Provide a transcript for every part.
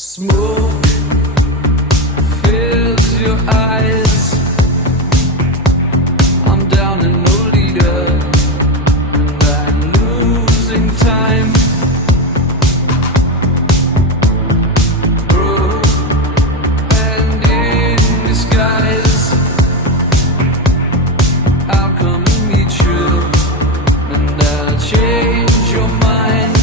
Smoke fills your eyes. I'm down in no leader, and I'm losing time. Broke and in disguise, I'll come and meet you, and I'll change your mind.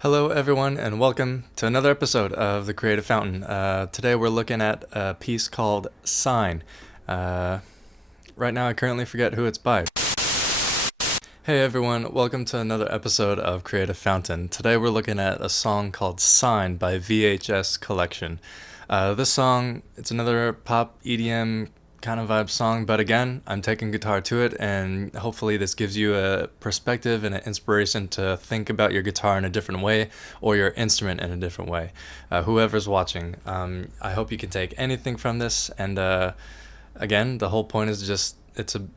Hello everyone and welcome to another episode of The Creative Fountain. Today we're looking at a piece called Sign. Right now I currently forget who it's by. Hey everyone, welcome to another episode of Creative Fountain. Today we're looking at a song called Sign by VHS Collection. This song, it's another pop EDM kind of vibe song, but again, I'm taking guitar to it, and hopefully this gives you a perspective and an inspiration to think about your guitar in a different way or your instrument in a different way. Whoever's watching, I hope you can take anything from this, and again, the whole point is just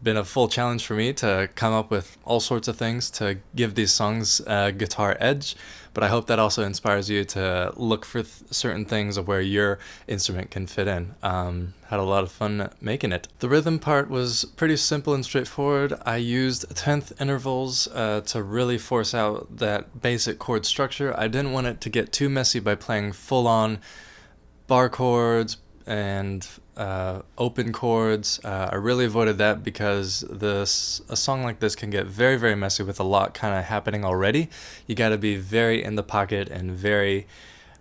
been a full challenge for me to come up with all sorts of things to give these songs a guitar edge, but I hope that also inspires you to look for certain things of where your instrument can fit in. Had a lot of fun making it. The rhythm part was pretty simple and straightforward. I used 10th intervals to really force out that basic chord structure. I didn't want it to get too messy by playing full-on bar chords and open chords. I really avoided that because a song like this can get very, very messy with a lot kind of happening already. You got to be very in the pocket and very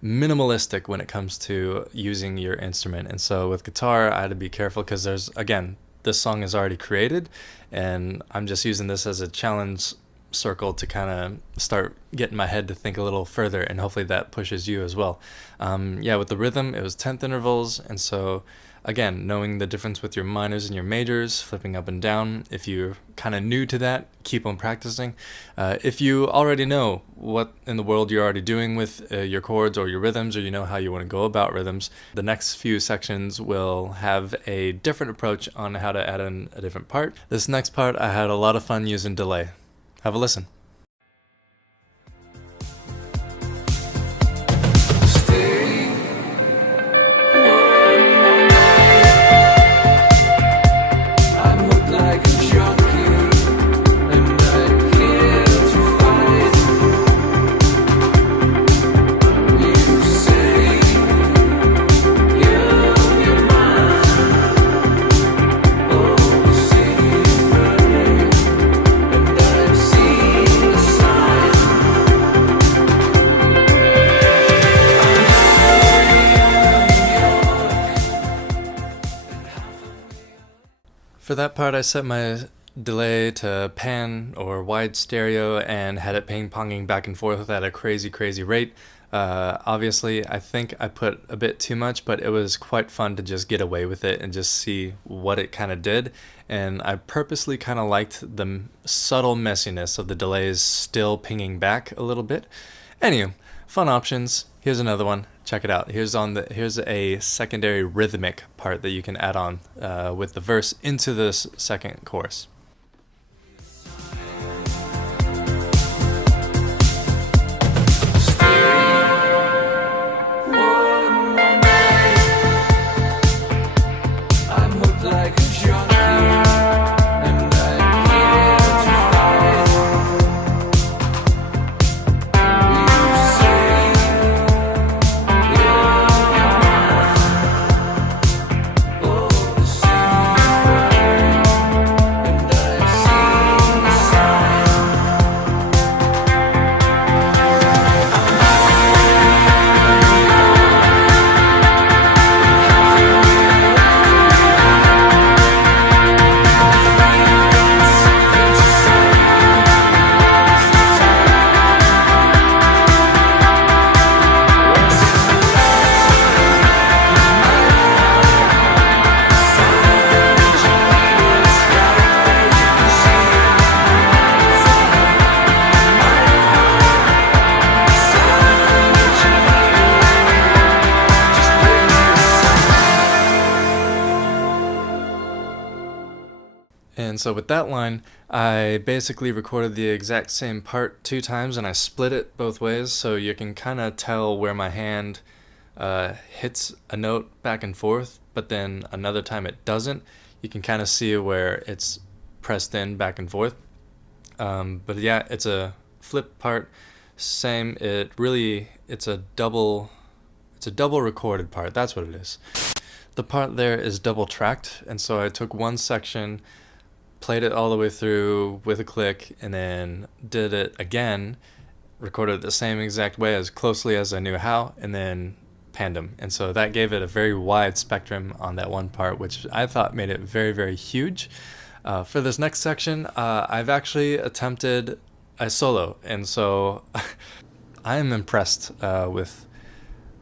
minimalistic when it comes to using your instrument. And so with guitar, I had to be careful because this song is already created, and I'm just using this as a challenge circle to kind of start getting my head to think a little further, and hopefully that pushes you as well. With the rhythm, it was 10th intervals, and so again, knowing the difference with your minors and your majors, flipping up and down. If you're kind of new to that, keep on practicing. If you already know what in the world you're already doing with your chords or your rhythms, or you know how you want to go about rhythms, the next few sections will have a different approach on how to add in a different part. This next part, I had a lot of fun using delay. Have a listen. For that part, I set my delay to pan or wide stereo and had it ping-ponging back and forth at a crazy, crazy rate. Obviously, I think I put a bit too much, but it was quite fun to just get away with it and just see what it kind of did. And I purposely kind of liked the subtle messiness of the delays still pinging back a little bit. Anyway, fun options. Here's another one. Check it out. Here's a secondary rhythmic part that you can add on with the verse into this second chorus. And so with that line, I basically recorded the exact same part 2 times, and I split it both ways, so you can kind of tell where my hand hits a note back and forth, but then another time it doesn't. You can kind of see where it's pressed in back and forth. But yeah, it's a flip part. Same. It's a double recorded part. That's what it is. The part there is double tracked, and so I took one section, played it all the way through with a click, and then did it again, recorded it the same exact way as closely as I knew how, and then panned them. And so that gave it a very wide spectrum on that one part, which I thought made it very, very huge. For this next section, I've actually attempted a solo, and so I am impressed with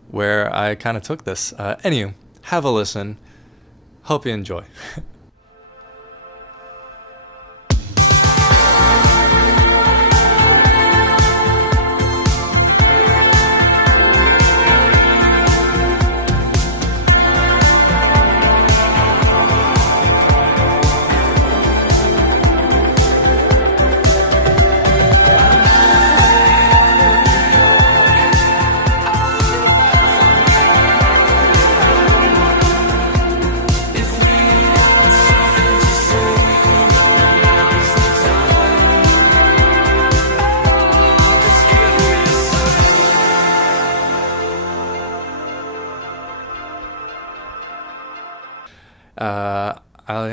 where I kind of took this. Anyway, have a listen. Hope you enjoy.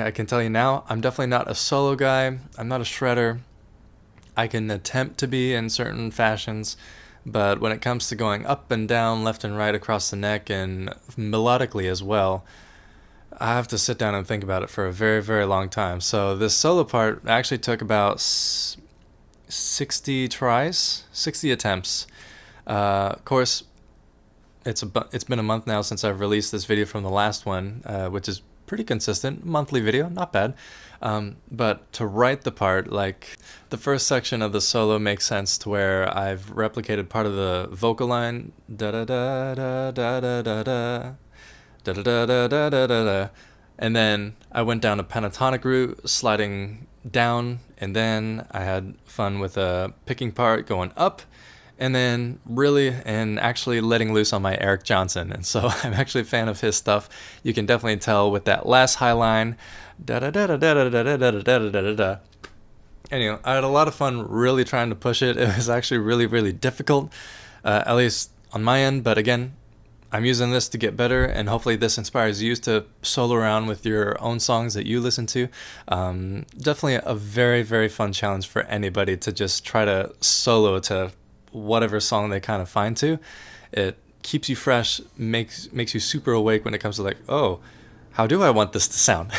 I can tell you now, I'm definitely not a solo guy. I'm not a shredder. I can attempt to be in certain fashions, but when it comes to going up and down, left and right across the neck, and melodically as well, I have to sit down and think about it for a very, very long time. So this solo part actually took about 60 tries, 60 attempts. Of course, it's been a month now since I've released this video from the last one, which is pretty consistent, monthly video, not bad. But to write the part, like the first section of the solo makes sense to where I've replicated part of the vocal line, da da da da da da da da da da da da da da, and then I went down a pentatonic route, sliding down, and then I had fun with a picking part going up, and then actually letting loose on my Eric Johnson. And so I'm actually a fan of his stuff. You can definitely tell with that last high line, da da da da da da da da da da da da da. Anyway, I had a lot of fun really trying to push it. It was actually really, really difficult, at least on my end. But again, I'm using this to get better, and hopefully this inspires you to solo around with your own songs that you listen to. Definitely a very, very fun challenge for anybody to just try to solo to whatever song they kind of find to. It keeps you fresh, makes you super awake when it comes to like, oh, how do I want this to sound?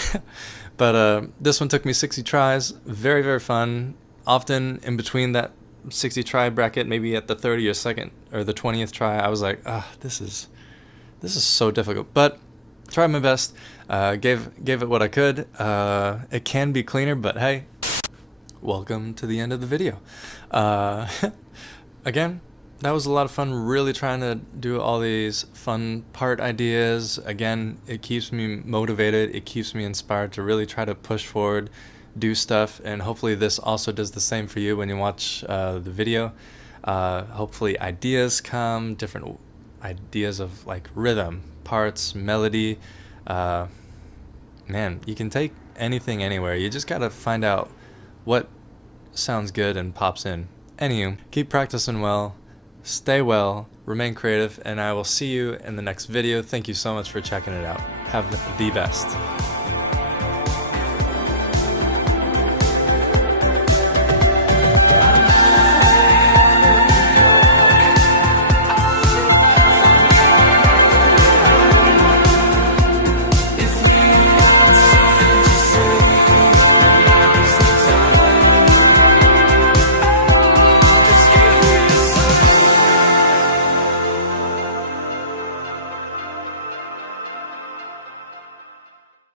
But this one took me 60 tries, very, very fun. Often in between that 60 try bracket, maybe at the 30 or second or the 20th try, I was like, this is so difficult. But tried my best, gave it what I could. It can be cleaner, but hey, welcome to the end of the video. Again, that was a lot of fun, really trying to do all these fun part ideas. Again, it keeps me motivated, it keeps me inspired to really try to push forward, do stuff, and hopefully this also does the same for you when you watch the video. Hopefully ideas come, different ideas of like rhythm, parts, melody. Man, you can take anything anywhere. You just gotta find out what sounds good and pops in. Anywho, keep practicing well, stay well, remain creative, and I will see you in the next video. Thank you so much for checking it out. Have the best.